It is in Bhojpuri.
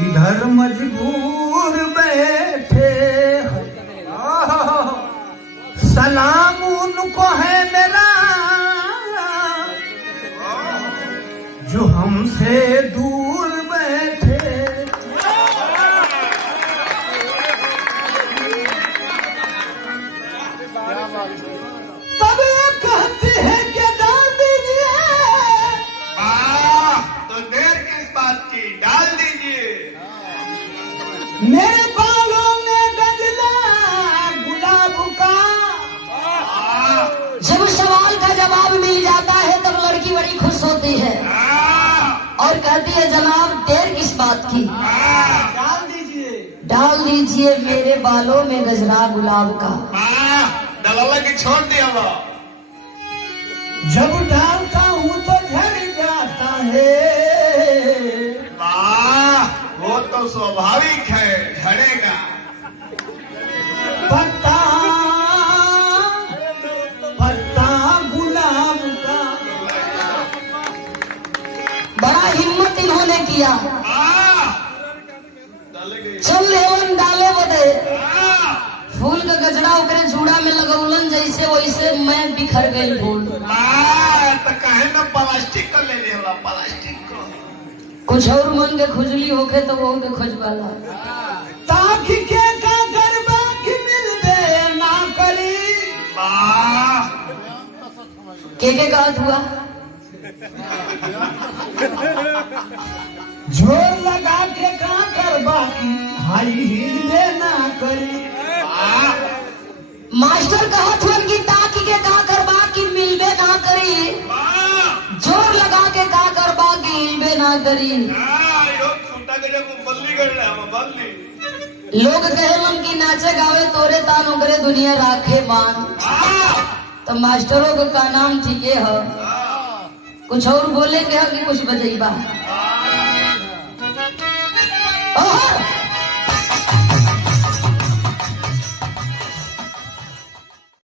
इधर मजबूर बैठे सलाम उनको है मेरा जो हमसे दूर बैठे। तब ये कहती है कि डाल दीजिए। तो देर किस बात की, डाल दीजिए। मेरे बालों में गजला गुलाब का। जब सवाल का जवाब मिल जाता है तब लड़की बड़ी खुश होती है और कहती है जनाब देर किस बात की, डाल दीजिए। डाल दीजिए मेरे बालों में गजरा गुलाब का। डलाला की छोड़ दिया वो। जब डालता हूँ तो झड़ जाता है। वो तो स्वाभाविक है, झड़ेगा। पत्ता पत्ता गुलाब का। बड़ा हिम्मत इन्होंने किया। चल लेवन डाले बदे फूल का गजरा ओकरे जूड़ा में लगौलन जैसे वैसे मैं बिखर गई फूल। तो कहे ना प्लास्टिक को ले लिया, प्लास्टिक को। कुछ और मन के खुजली होके तो वो के खोजवाला ताकि के का गरबा की मिलबे ना करी। के कहत हुआ जोर लगा के का गरबा की हाई हिलबे ना करी। मास्टर कहत हुआ कि ताकि के का करबा की मिलबे ना करी, जोर लगा के का करबा की हिलबे ना करी। लोग कहेलन कि नाचे गावे तोरे तान ओकरे दुनिया राखे मान। तो मास्टरों का नाम ठीक है। कुछ और बोलेंगे कि कुछ बजेबा।